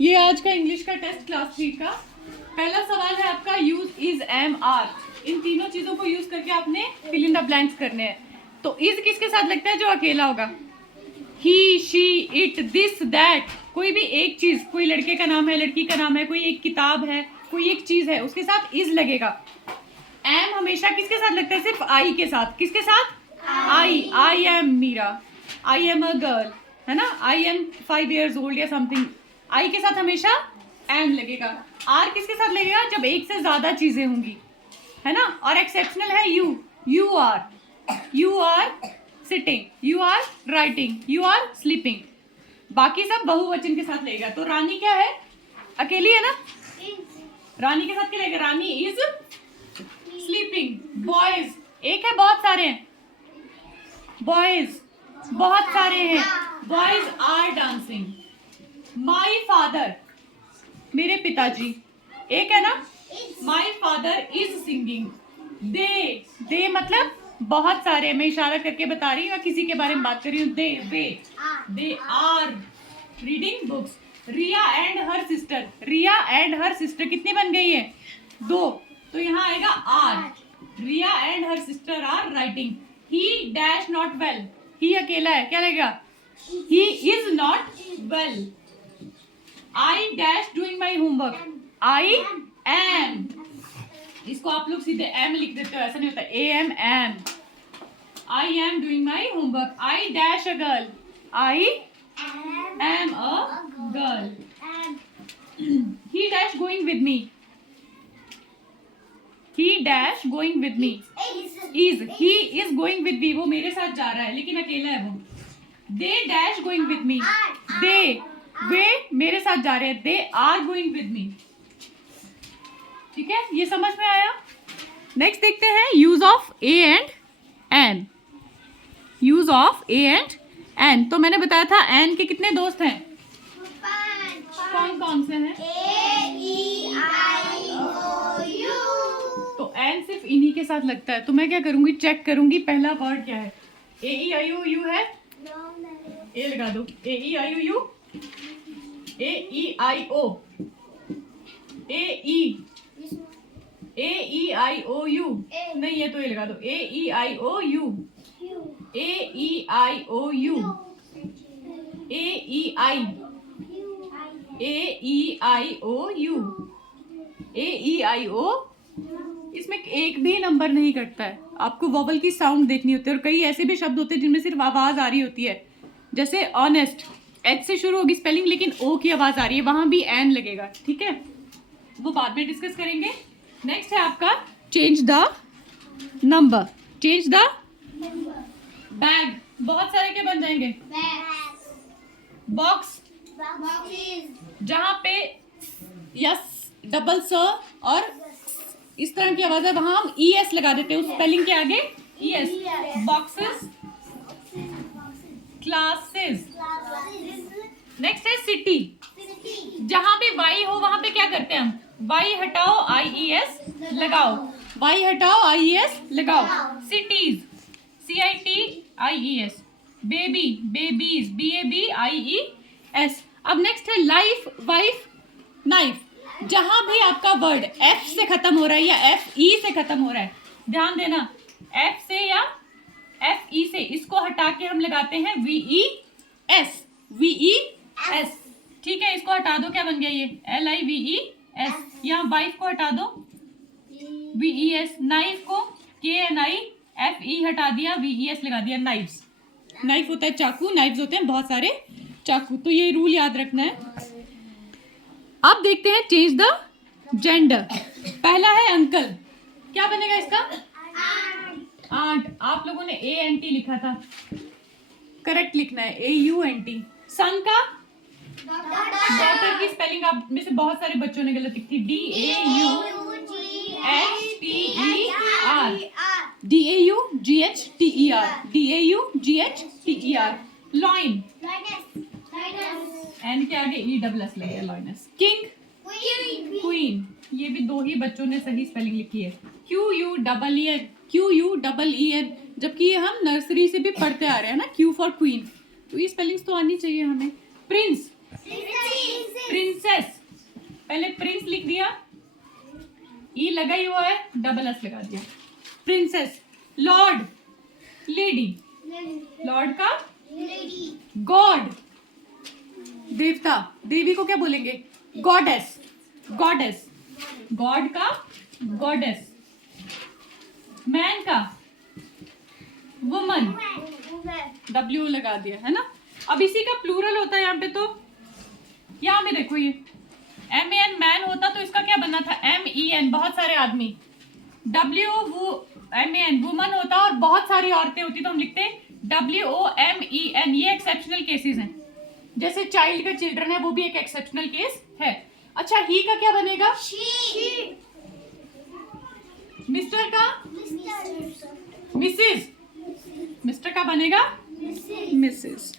ये आज का इंग्लिश का टेस्ट क्लास 3 का पहला सवाल है आपका यूज इज एम आर। इन तीनों चीजों को यूज करके आपने फिल इन द ब्लैंक्स करने हैं। तो इज किसके साथ लगता है जो अकेला होगा? ही, शी, इट, दिस, दैट। कोई भी एक चीज, कोई लड़के का नाम है, लड़की का नाम है, कोई एक किताब है, कोई एक चीज है, उसके साथ इज लगेगा। एम हमेशा किसके साथ लगता है? सिर्फ आई के साथ। किसके साथ? I am Meera, I am a girl, है ना? आई एम 5 years old या समथिंग। आई के साथ हमेशा एम लगेगा। आर किसके साथ लगेगा? जब एक से ज्यादा चीजें होंगी, है ना? और एक्सेप्शनल है you. You are sitting, you are writing, you are sleeping. बाकी सब बहुवचन के साथ लगेगा। तो रानी क्या है? अकेली है ना? रानी के साथ क्या लगेगा? रानी इज स्लीपिंग। बॉयज एक है, बहुत सारे हैं। बॉयज बहुत सारे हैं। Boys are dancing. My father मेरे पिताजी एक है ना? My father is singing. They मतलब बहुत सारे। मैं इशारा करके बता रही हूँ, किसी के बारे में बात कर रही हूँ। They are reading books. Riya and her sister. Riya and her sister कितनी बन गई है? 2। तो यहाँ आएगा are. Riya and her sister are writing. He dash not well. He अकेला है, क्या लगेगा? He is not well. I dash doing my homework. I am. इसको आप लोग सीधे एम लिख देते हो, ऐसा नहीं होता। A M M. I am doing my homework. I dash a girl. I am a girl. He dash going with me. He dash going with me. Is he is going with me. वो मेरे साथ जा रहा है लेकिन अकेला है वो। They dash going with me. वे मेरे साथ जा रहे हैं। They are going with me. ठीक है, ये समझ में आया? नेक्स्ट देखते हैं use of A and an. Use of A and an. तो मैंने बताया था एन के कितने दोस्त हैं? कौन कौन से हैं? तो एन सिर्फ इन्हीं के साथ लगता है। तो मैं क्या करूंगी? चेक करूंगी पहला वर्ड क्या है। ए ई आई ओ यू है? ए लगा दो। A E I O U. A E I O. A E I O you नहीं है तो ये लगा दो। A E I O U. A E I O U. A E I. A E I O U. A E I O. इसमें एक भी number नहीं कटता है। आपको वोवल की साउंड देखनी होती है। और कई ऐसे भी शब्द होते हैं जिनमें सिर्फ आवाज आ रही होती है, जैसे ऑनेस्ट। एच से शुरू होगी स्पेलिंग लेकिन ओ की आवाज आ रही है, वहां भी एन लगेगा। ठीक है, वो बाद में डिस्कस करेंगे। नेक्स्ट है आपका change the number. Change the bag. बहुत सारे के बन जाएंगे। बॉक्स, जहां पे यस डबल स और इस तरह की आवाज है वहां हम ई एस लगा देते हैं। उस स्पेलिंग के आगे E S. Boxes, classes. Next है सिटी। जहां पे वाई हो वहां पे क्या करते हैं हम? वाई हटाओ आई ई एस लगाओ। वाई हटाओ आई ई एस लगाओ। Cities, C I T I E S. Baby, babies, B A B I E S. अब नेक्स्ट है लाइफ, वाइफ, नाइफ। जहां भी आपका वर्ड एफ से खत्म हो रहा है या एफ ई से खत्म हो रहा है, ध्यान देना। एफ से या एफ ई से, इसको हटा के हम लगाते हैं V E S. V E S. ठीक है, इसको हटा दो। क्या बन गया ये? L I V E S. यहाँ वाइफ को हटा दो, वी ई एस। नाइफ को के एन आई एफ ई हटा दिया, वी ई एस लगा दिया। नाइफ्स, नाइफ होता है चाकू, नाइफ्स होते हैं बहुत सारे चाकू। तो ये रूल याद रखना है। अब देखते हैं चेंज द जेंडर। पहला है अंकल। क्या बनेगा इसका? आंट। आप लोगों ने ए एन टी लिखा था, करेक्ट लिखना है ए यू एन टी। सन का डॉटर की स्पेलिंग आप में से बहुत सारे बच्चों ने गलत लिखी। D A U H T E R. D A U G H T E R. D A U G H T E R. Lion, N के आगे ई डबल एस लगेगा, लॉइनस। King, queen. ये भी 2 ही बच्चों ने सही स्पेलिंग लिखी है। Q U double E N, Q U double E N. जबकि ये हम नर्सरी से भी पढ़ते आ रहे हैं ना, क्यू फॉर क्वीन। तो ये स्पेलिंग्स तो आनी चाहिए हमें। प्रिंस, प्रिंसेस, पहले प्रिंस लिख दिया, ई लगा ही हुआ है, डबल एस लगा दिया। प्रिंसेस, लॉर्ड, लेडी, लॉर्ड का गॉड, देवता, देवी को क्या बोलेंगे? गॉडेस, गॉडेस, गॉड का गॉडेस, मैन का वुमन, डब्ल्यू लगा दिया है ना। अब इसी का प्लूरल होता है यहाँ पे, तो यहाँ पे देखो ये MAN मैन होता तो इसका क्या बनना था? MEN बहुत सारे आदमी। WOMAN वुमन होता और बहुत सारी औरतें होती तो हम लिखते WOMEN। ये एक्सेप्शनल केसेस हैं, जैसे चाइल्ड का चिल्ड्रन है वो भी एक एक्सेप्शनल केस है। अच्छा ही का क्या बनेगा? मिस्टर का मिसेस, मिस्टर का बनेगा मिसेस।